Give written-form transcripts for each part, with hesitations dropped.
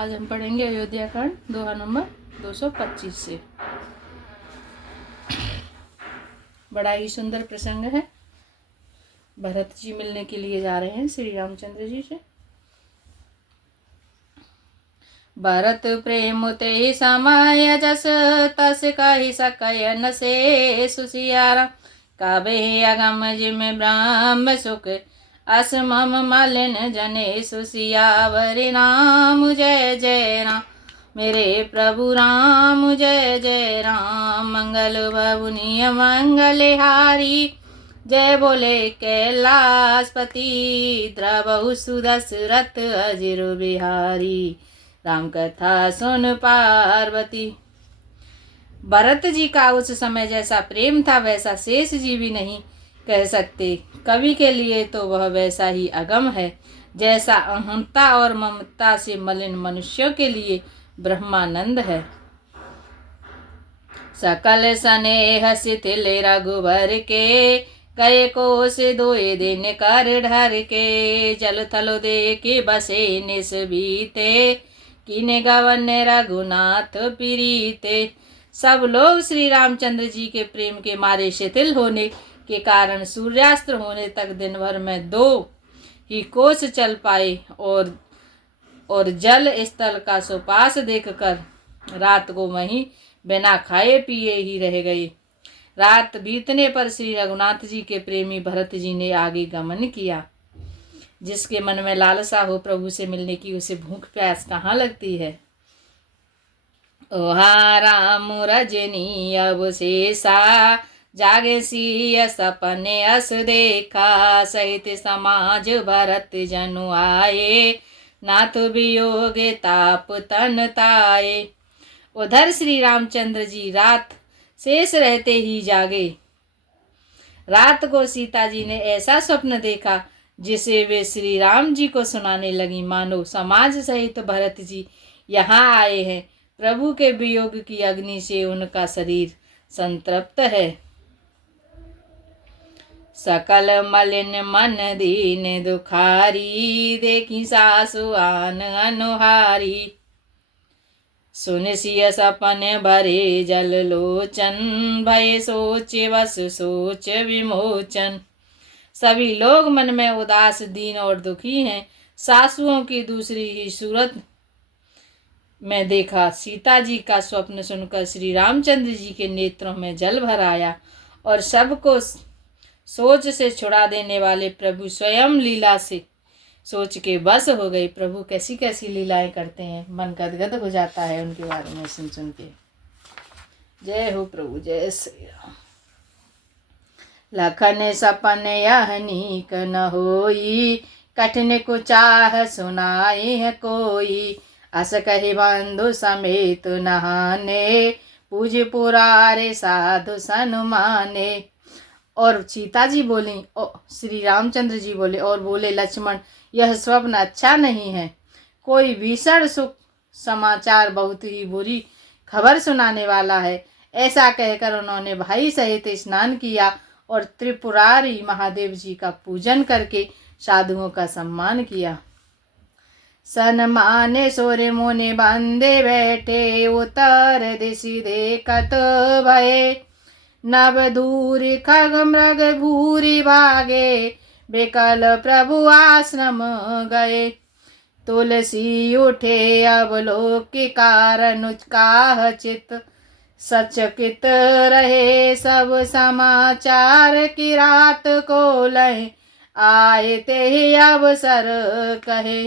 आज हम पढ़ेंगे अयोध्या कांड दोहा नंबर 225 से। बड़ा ही सुंदर प्रसंग है। भरत जी मिलने के लिए जा रहे हैं श्री रामचंद्र जी से। भरत प्रेम ते समाय जस तस कहि सकय न से सुसियारा काबे अगम जिम ब्रह्म सुख अस मम मलिन जने सुसियावरि राम जय जय राम। मेरे प्रभु राम जय जय राम। मंगल भवनीय मंगलहारी जय बोले कैलाशपति द्रवहु सुदशरथ अजिर बिहारी राम कथा सुन पार्वती। भरत जी का उस समय जैसा प्रेम था वैसा शेष जी भी नहीं कह सकते। कवि के लिए तो वह वैसा ही अगम है जैसा अहंता और ममता से मलिन मनुष्यों के लिए ब्रह्मानंद है। सकल स्नेह शिथिल रघुबर के गए कोस दोए दिन कर ढर के जल थलो दे के बसे निस बीते कीने गवन रघुनाथ प्रीते। सब लोग श्री रामचंद्र जी के प्रेम के मारे शिथिल होने के कारण सूर्यास्त होने तक दिन भर में 2 ही कोस चल पाए और जल स्थल का सुपास देखकर रात को वहीं बिना खाए पिए ही रह गए। रात बीतने पर श्री रघुनाथ जी के प्रेमी भरत जी ने आगे गमन किया। जिसके मन में लालसा हो प्रभु से मिलने की उसे भूख प्यास कहाँ लगती है। ओहा राम रजनी अब शेषा जागे सिय सपने अस देखा सहित समाज भरत जनु आए नाथ वियोग ताप तन ताए। उधर श्री रामचंद्र जी रात शेष रहते ही जागे। रात को सीता जी ने ऐसा स्वप्न देखा जिसे वे श्री राम जी को सुनाने लगी। मानो समाज सहित भरत जी यहाँ आए हैं। प्रभु के वियोग की अग्नि से उनका शरीर संतृप्त है। सकल मलिन मन दीन दुखारी देखी सासु आन अनुहारी सुन सिय सपन भरे जल लोचन भय सोच बस सोच विमोचन। सभी लोग मन में उदास दीन और दुखी हैं। सासुओं की दूसरी ही सूरत में देखा। सीता जी का स्वप्न सुनकर श्री रामचंद्र जी के नेत्रों में जल भर आया और सबको सोच से छुड़ा देने वाले प्रभु स्वयं लीला से सोच के बस हो गए। प्रभु कैसी कैसी लीलाएं करते हैं, मन गदगद हो जाता है उनके बारे में सुन सुन के। जय हो प्रभु, जय श्री राम। लखन सपन यह नीक न होई कठिन कुचाह सुनाई है कोई अस कहि बंधु समेत नहाने पूज पुरारे साधु सनुमाने। और सीता जी बोली श्री रामचंद्र जी बोले और बोले लक्ष्मण यह स्वप्न अच्छा नहीं है। कोई भीषण सुख समाचार बहुत ही बुरी खबर सुनाने वाला है। ऐसा कहकर उन्होंने भाई सहित स्नान किया और त्रिपुरारी महादेव जी का पूजन करके साधुओं का सम्मान किया। सन्माने सोरे मोने बांधे बैठे उत्तर दिशि देखत भये नव दूर खग मृग भूरी भागे बेकल प्रभु आश्रम गए। तुलसी उठे अवलोक के कारण उत्काह चित सचकित रहे सब समाचार की रात को लय आए ते ही अवसर कहे।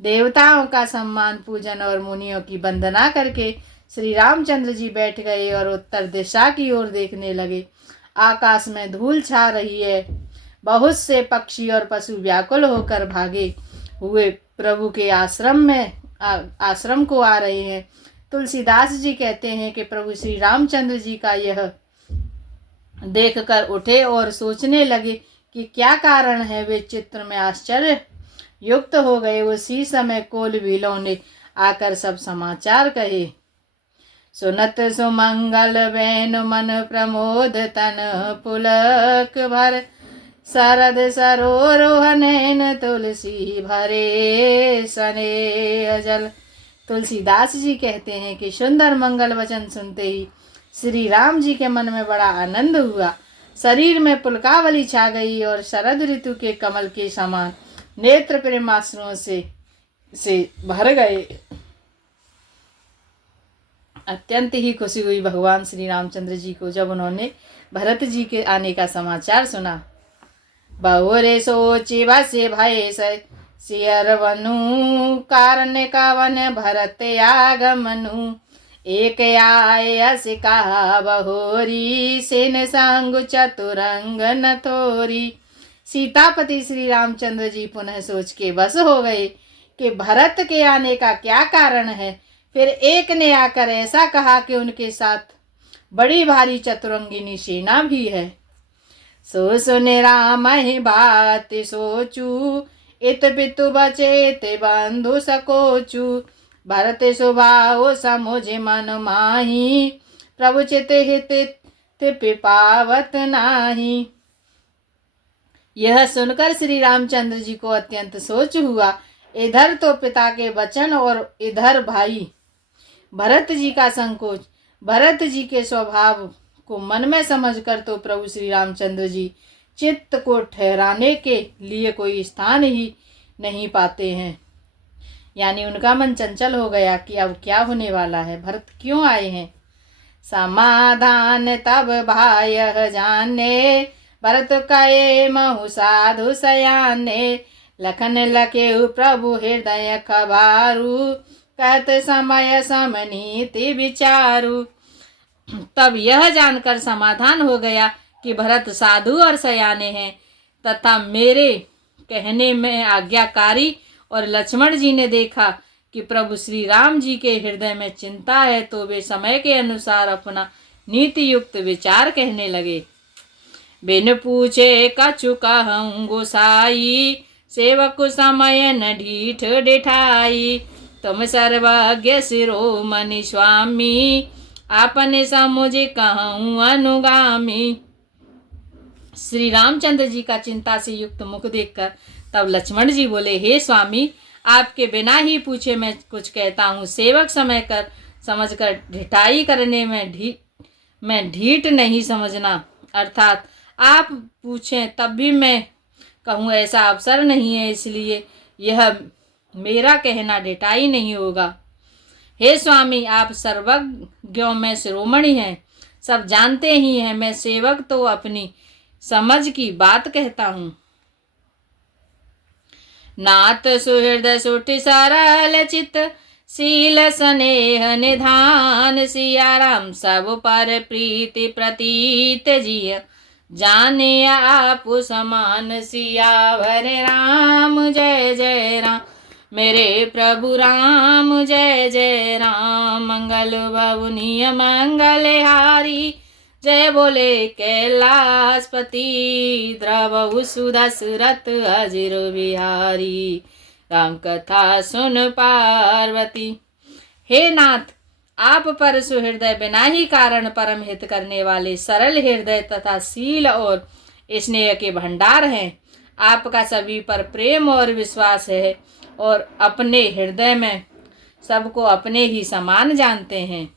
देवताओं का सम्मान पूजन और मुनियों की वंदना करके श्री रामचंद्र जी बैठ गए और उत्तर दिशा की ओर देखने लगे। आकाश में धूल छा रही है। बहुत से पक्षी और पशु व्याकुल होकर भागे हुए प्रभु के आश्रम को आ रहे हैं। तुलसीदास जी कहते हैं कि प्रभु श्री रामचंद्र जी का यह देखकर उठे और सोचने लगे कि क्या कारण है। वे चित्र में आश्चर्य युक्त हो गए। उसी समय कोल भीलों ने आकर सब समाचार कहे। सुनत सुमंगल बैन मन प्रमोद तन पुलक भर शरद सरोरोह नैन तुलसी भरे स्नेह जल। तुलसीदास जी कहते हैं कि सुंदर मंगल वचन सुनते ही श्री राम जी के मन में बड़ा आनंद हुआ। शरीर में पुलकावली छा गई और शरद ऋतु के कमल के समान नेत्र प्रेमाश्रुओं से भर गए। अत्यंत ही खुशी हुई भगवान श्री रामचंद्र जी को जब उन्होंने भरत जी के आने का समाचार सुना। बहुरे सोची बसे भय सियर वनु कारण कावन भरत आगमनु एक आए अस कहा बहोरी सेन संग चतुरंग न थोरी। सीतापति श्री रामचंद्र जी पुनः सोच के बस हो गए कि भरत के आने का क्या कारण है। फिर एक ने आकर ऐसा कहा कि उनके साथ बड़ी भारी चतुरंगिनी सेना भी है। सो सुने राम ही बात सोचू इत पितु बचेत बंधु सकोचू भरत स्वभाव समुझ मन माही प्रभु चित हित पिपावत नाही। यह सुनकर श्री रामचंद्र जी को अत्यंत सोच हुआ। इधर तो पिता के वचन और इधर भाई भरत जी का संकोच। भरत जी के स्वभाव को मन में समझकर तो प्रभु श्री रामचंद्र जी चित्त को ठहराने के लिए कोई स्थान ही नहीं पाते हैं। यानी उनका मन चंचल हो गया कि अब क्या होने वाला है, भरत क्यों आए हैं। समाधान तब भाय जाने भरत कहे महु साधु सयाने लखन लखे प्रभु हृदय खबारू कहत समय समनीति विचारू। तब यह जानकर समाधान हो गया कि भरत साधु और सयाने हैं तथा मेरे कहने में आज्ञाकारी। और लक्ष्मण जी ने देखा कि प्रभु श्री राम जी के हृदय में चिंता है तो वे समय के अनुसार अपना नीति युक्त विचार कहने लगे। बिन पूछे कछु कहूँ गोसाई सेवक समय न ढीठ डिठाई तुम सर्वज्ञ शिरोमणि स्वामी आपने समुझ कहूँ अनुगामी। श्री रामचंद्र जी का चिंता से युक्त मुख देखकर तब लक्ष्मण जी बोले, हे स्वामी आपके बिना ही पूछे मैं कुछ कहता हूँ। सेवक समय कर समझकर ढिठाई करने में ढीठ नहीं समझना, अर्थात आप पूछें तब भी मैं कहूँ ऐसा अवसर नहीं है, इसलिए यह मेरा कहना ढिठाई नहीं होगा। हे स्वामी आप सर्वज्ञों में शिरोमणि हैं, सब जानते ही हैं। मैं सेवक तो अपनी समझ की बात कहता हूँ। नाथ सुहृदय सुठ सरल चित शील स्नेह निधान सिया राम सब पर प्रीति प्रतीत जिय जाने आप समान सियावर राम जय जय राम मेरे प्रभु राम जय जय राम। मंगल भवनीय मंगलहारी जय बोले कैलाशपति द्रवहु सुदशरथ अजिर बिहारी राम कथा सुन पार्वती। हे नाथ आप पर सुहृदय बिना ही कारण परम हित करने वाले सरल हृदय तथा शील और स्नेह के भंडार हैं। आपका सभी पर प्रेम और विश्वास है और अपने हृदय में सबको अपने ही समान जानते हैं।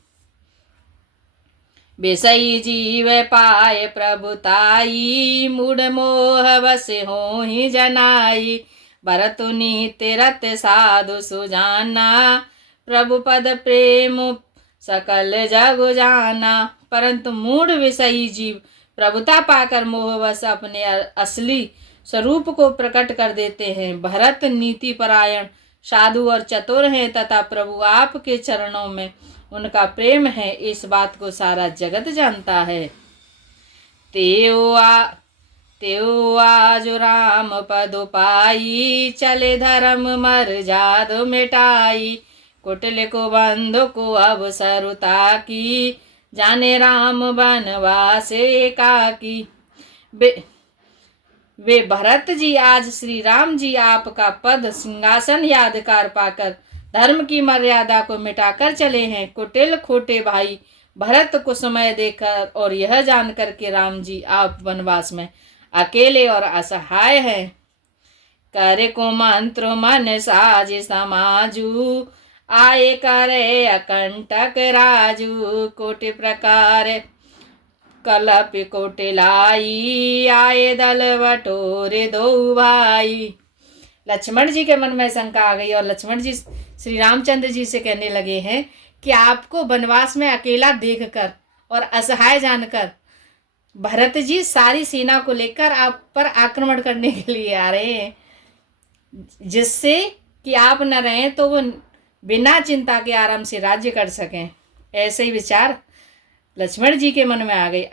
बेसई जीव पाए प्रभुताई मूढ़ मोह वस हो ही जनाई भरतु नीति रत साधु सुजाना प्रभु पद प्रेम सकल जग जाना। परंतु मूढ़ विषयी जीव प्रभुता पाकर मोहवश अपने असली स्वरूप को प्रकट कर देते हैं। भरत नीति परायण साधु और चतुर हैं तथा प्रभु आपके चरणों में उनका प्रेम है, इस बात को सारा जगत जानता है। तेओ आज राम पद पाई चले धर्म मर जाद मिटाई कुटिल को बंधु को अवसरुता की जाने राम बनवास एकाकी। वे भरत जी आज श्री राम जी आपका पद सिंहासन यादगार पाकर धर्म की मर्यादा को मिटाकर चले हैं। कुटिल खोटे भाई भरत को समय देकर और यह जानकर के राम जी आप वनवास में अकेले और असहाय हैं। कर को मंत्र मन साज समाजू आए करे अकंटक राजू, कोटि प्रकार कलप कोटिलाई, आए दल बटोरे दो भाई। लक्ष्मण जी के मन में शंका आ गई और लक्ष्मण जी श्री रामचंद्र जी से कहने लगे हैं कि आपको वनवास में अकेला देखकर और असहाय जानकर भरत जी सारी सेना को लेकर आप पर आक्रमण करने के लिए आ रहे हैं, जिससे कि आप न रहें तो वो बिना चिंता के आराम से राज्य कर सकें। ऐसे ही विचार लक्ष्मण जी के मन में आ गए।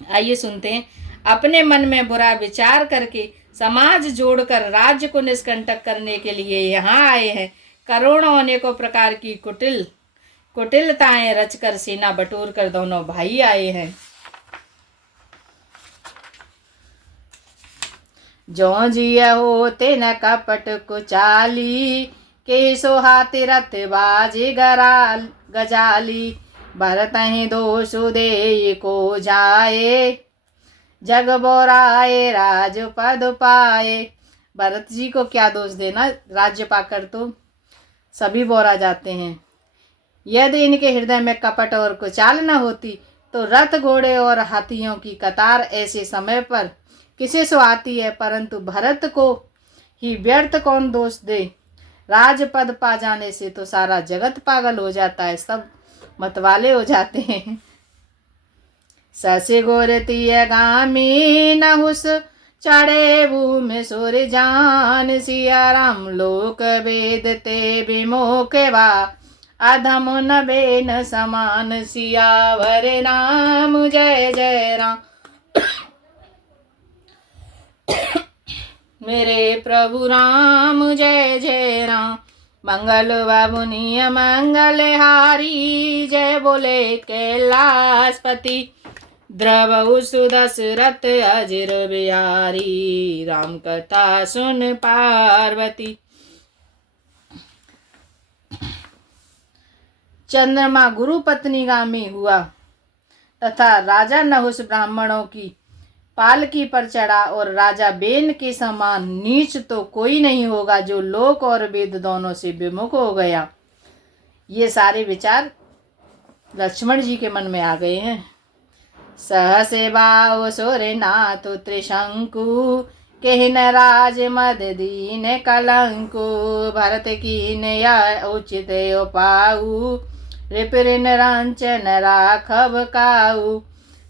आइए सुनते हैं। अपने मन में बुरा विचार करके समाज जोड़कर राज्य को निष्कंटक करने के लिए यहाँ आए हैं। करोड़ों अनेकों प्रकार की कुटिलताएं रचकर सेना बटोर कर दोनों भाई आए हैं। जो जिया होते न कपट कुचाली, के सोहाते रथ बाजी गजाली। भरत ही दोष दे को जाए, जग बोराए राज पद पाए। भरत जी को क्या दोष देना, राज्य पाकर तो सभी बोरा जाते हैं। यदि इनके हृदय में कपट और कुचाल न होती तो रथ घोड़े और हाथियों की कतार ऐसे समय पर किसे सो आती है, परंतु भरत को ही व्यर्थ कौन दोष दे। राजपद पा जाने से तो सारा जगत पागल हो जाता है, सब मतवाले हो जाते हैं। ससे गोरतीय गामी नहुस, चढ़े भूमि सुर जान। सिया राम लोक वेद ते विमोख बा, अधम न बेन समान। सियावर राम जय जय राम। मेरे प्रभु राम जय जय राम। मंगल बाबुनिय मंगल हारी, जय बोले कैलाशपति। द्रवहु सुदशरथ अजिर बिहारी, राम कथा सुन पार्वती। चंद्रमा गुरु पत्नीगामी हुआ तथा राजा नहुस ब्राह्मणों की पालकी पर चढ़ा, और राजा बेन के समान नीच तो कोई नहीं होगा जो लोक और वेद दोनों से विमुख हो गया। ये सारे विचार लक्ष्मण जी के मन में आ गए हैं। सहसे बाव सोरे नाथ त्रिशंकु, कहन राज मद दीन कलंकु। भरत कीन यह उचित उपाऊ, रिपुरिन रांचन राखब काऊ।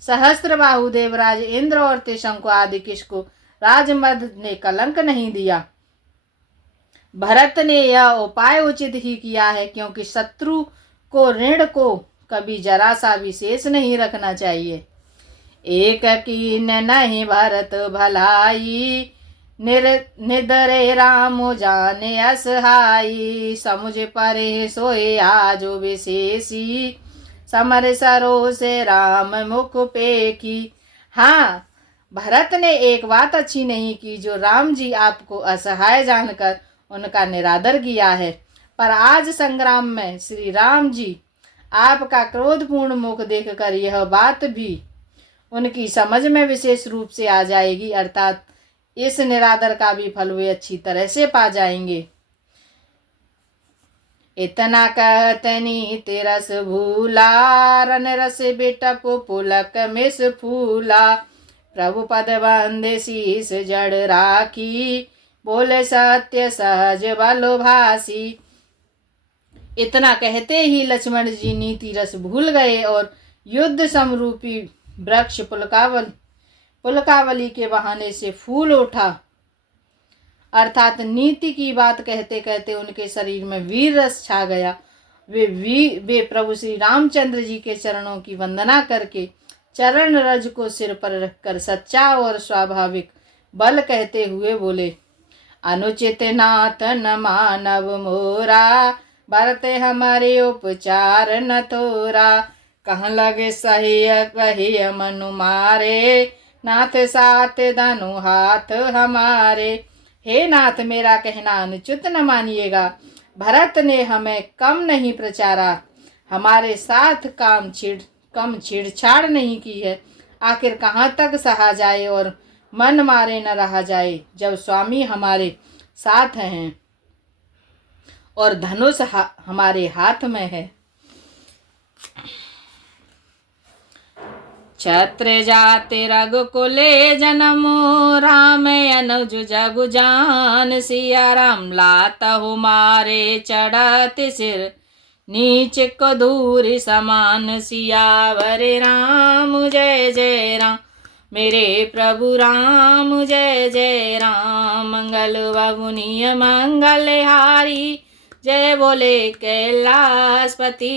सहस्त्र बाहु देवराज इंद्र और त्रिशंकु आदि किसको राजमद ने कलंक नहीं दिया। भरत ने यह उपाय उचित ही किया है, क्योंकि शत्रु को ऋण को कभी जरा सा विशेष नहीं रखना चाहिए। एक कीन नहीं भरत भलाई, निदरे राम जाने असहाई। समुझ परे सोए आजो विशेषी, समर सरो से राम मुख पेखी। हाँ, भरत ने एक बात अच्छी नहीं की, जो राम जी आपको असहाय जानकर उनका निरादर किया है। पर आज संग्राम में श्री राम जी आपका क्रोधपूर्ण मुख देखकर यह बात भी उनकी समझ में विशेष रूप से आ जाएगी, अर्थात इस निरादर का भी फल वे अच्छी तरह से पा जाएंगे। इतना कहतनी तेरस भूला, रन रस बिटप पुलक मिस फूला। प्रभु पद बंदे शीस जड़ राखी, बोले सत्य सहज बलो भासी। इतना कहते ही लक्ष्मण जी नीति रस भूल गए और युद्ध समरूपी वृक्ष पुलकावली के बहाने से फूल उठा, अर्थात नीति की बात कहते कहते उनके शरीर में वीर रस छा गया। वे प्रभु श्री रामचंद्र जी के चरणों की वंदना करके चरण रज को सिर पर रखकर सच्चा और स्वाभाविक बल कहते हुए बोले, अनुचित नाथ न मानव मोरा, भरते हमारे उपचार न थोरा। कहाँ लगे सही कही मनु मारे, नाथ साथ धनु हाथ हमारे। हे नाथ, मेरा कहना अनुचित न मानिएगा। भरत ने हमें कम नहीं प्रचारा, हमारे साथ कम छेड़छाड़ नहीं की है। आखिर कहाँ तक सहा जाए और मन मारे न रहा जाए, जब स्वामी हमारे साथ हैं। और धनुष हमारे हाथ में है। क्षत्र जाति रघुकुले जन्म, राम अनुज जग जान। सिया राम लातहु मारे चढ़त सिर, नीच को दूर समान। सियावर राम जय जय राम, मेरे प्रभु राम जय जय राम। मंगल बगुनिय मंगल हारी, जय बोले कैलाशपति।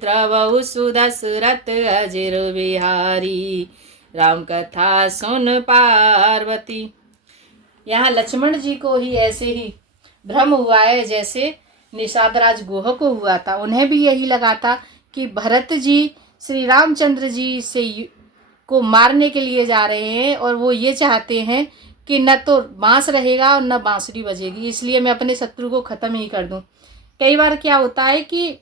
द्रवहु सुदशरथ अजिर बिहारी, राम कथा सुन पार्वती। यहाँ लक्ष्मण जी को ही ऐसे ही भ्रम हुआ है जैसे निषाद राज गुह को हुआ था। उन्हें भी यही लगा था कि भरत जी श्री रामचंद्र जी से को मारने के लिए जा रहे हैं और वो ये चाहते हैं कि न तो बांस रहेगा और न बांसुरी बजेगी, इसलिए मैं अपने शत्रु को ख़त्म ही कर दूं। कई बार क्या होता है कि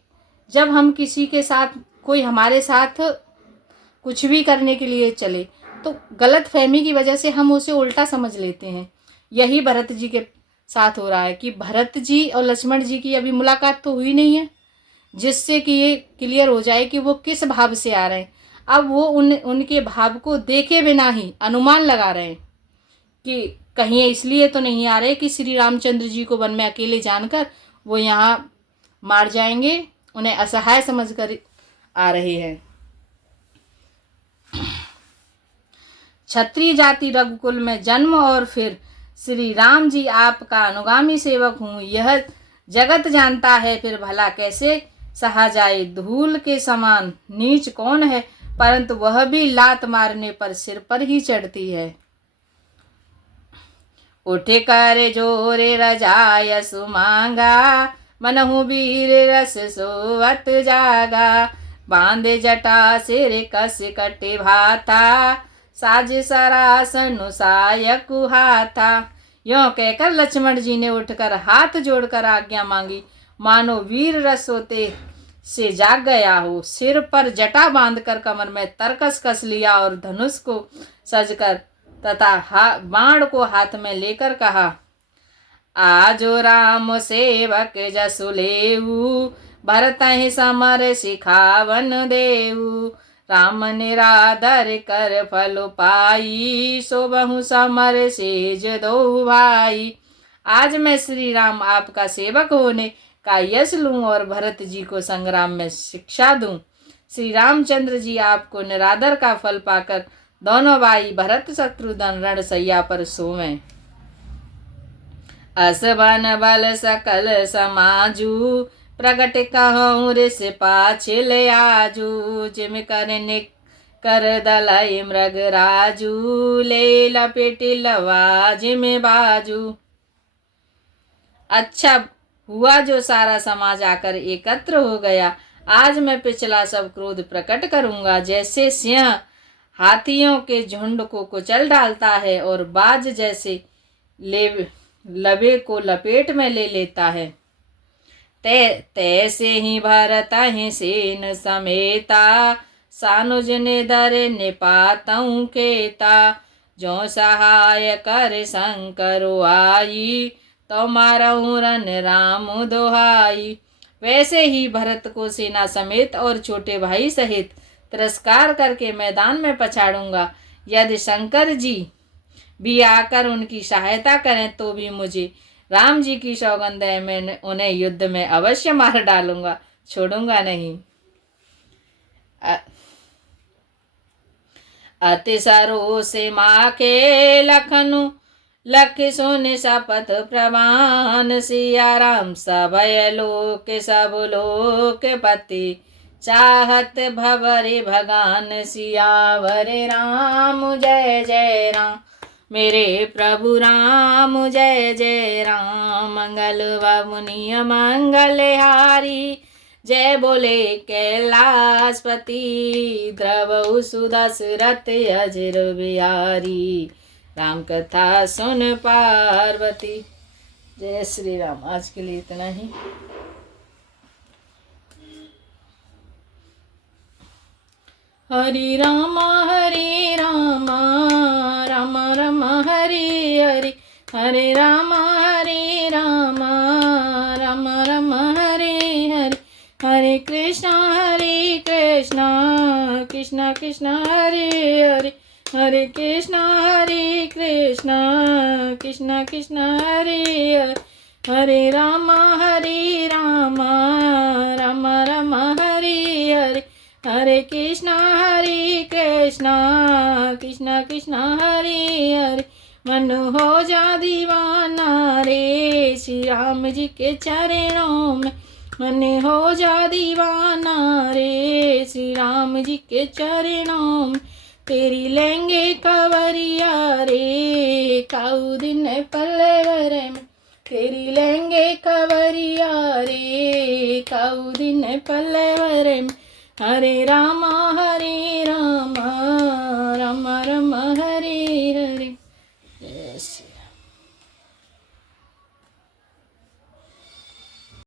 जब हम किसी के साथ, कोई हमारे साथ कुछ भी करने के लिए चले तो गलत फहमी की वजह से हम उसे उल्टा समझ लेते हैं। यही भरत जी के साथ हो रहा है कि भरत जी और लक्ष्मण जी की अभी मुलाकात तो हुई नहीं है, जिससे कि ये क्लियर हो जाए कि वो किस भाव से आ रहे हैं। अब वो उनके भाव को देखे बिना ही अनुमान लगा रहे हैं कि कहीं इसलिए तो नहीं आ रहे कि श्री रामचंद्र जी को वन में अकेले जानकर वो यहाँ मार जाएंगे, उन्हें असहाय समझकर आ रहे हैं। क्षत्रिय जाति रघुकुल में जन्म और फिर श्री राम जी आपका अनुगामी सेवक हूँ, यह जगत जानता है, फिर भला कैसे सहा जाए। धूल के समान नीच कौन है, परंतु वह भी लात मारने पर सिर पर ही चढ़ती है। उठ कर जोरे रजाय सुमांगा, मनहु वीर रस सोवत जागा। बांधे जटा सिर कस कटे भाता, साज सरासन सायक हाथा। यों कहकर लक्ष्मण जी ने उठकर हाथ जोड़कर आज्ञा मांगी, मानो वीर रस होते से जाग गया हो। सिर पर जटा बांधकर कमर में तरकस कस लिया और धनुष को सजकर तथा बाण को हाथ में लेकर कहा, आजो राम सेवक जसु लेऊ, भरत ही समर सिखावन देऊ। राम निरादर कर फल पाई, सो बहु समर सेज दो भाई। आज मैं श्री राम आपका सेवक होने का यश लूं और भरत जी को संग्राम में शिक्षा दूं। श्री रामचंद्र जी आपको निरादर का फल पाकर दोनों भाई भरत शत्रुघ्न रणसैया पर सोवें। असबन बल सकल समाजू, प्रगट कहूँ ऋष पाछिल आजू। जिम कर दलई मृग राजू, ले लपेट लवा जिम बाजू। अच्छा हुआ जो सारा समाज आकर एकत्र हो गया। आज मैं पिछला सब क्रोध प्रकट करूंगा। जैसे सिंह हाथियों के झुंड को कुचल डालता है और बाज जैसे लबे को लपेट में ले लेता है, तैसे ही भरत ही सेन समेता। सानुज निधर निपातऊ केता, जो सहाय कर शंकर आई। तो मारऊ रन राम दोहाई। वैसे ही भरत को सेना समेत और छोटे भाई सहित तिरस्कार करके मैदान में पछाड़ूंगा। यदि शंकर जी भी आकर उनकी सहायता करें तो भी मुझे राम जी की सौगंध है, मैं उन्हें युद्ध में अवश्य मार डालूंगा, छोड़ूंगा नहीं। अति सरो से माखे लखनु, लख सुन शपथ प्रमाण। सिया राम सभय लोक सब लोक पति, चाहत भवरे भगान। सियावर राम जय जय राम, मेरे प्रभु राम जय जय राम। मंगल मुनिय मंगल हारी, जय बोले कैलाशपति। द्रवहु सुदशरथ अजिर बिहारी, राम कथा सुन पार्वती। जय श्री राम। आज के लिए इतना ही। हरे रामा राम राम हरे हरे, हरे रामा राम राम कृष्ण कृष्ण हरे हरे हरे कृष्ण कृष्ण कृष्ण हरे हरे हरे राम राम राम हरे हरे हरे कृष्ण कृष्ण कृष्ण हरे हरे मन हो जा दीवाना रे श्री राम जी के चरणों में मन हो जा दीवाना रे श्री राम जी के चरणों में तेरी लेंगे कवरिया रे काऊ दिन पल्लवर में तेरी लेंगे कवरिया रे काऊ दिन पल्लवर में हरे राम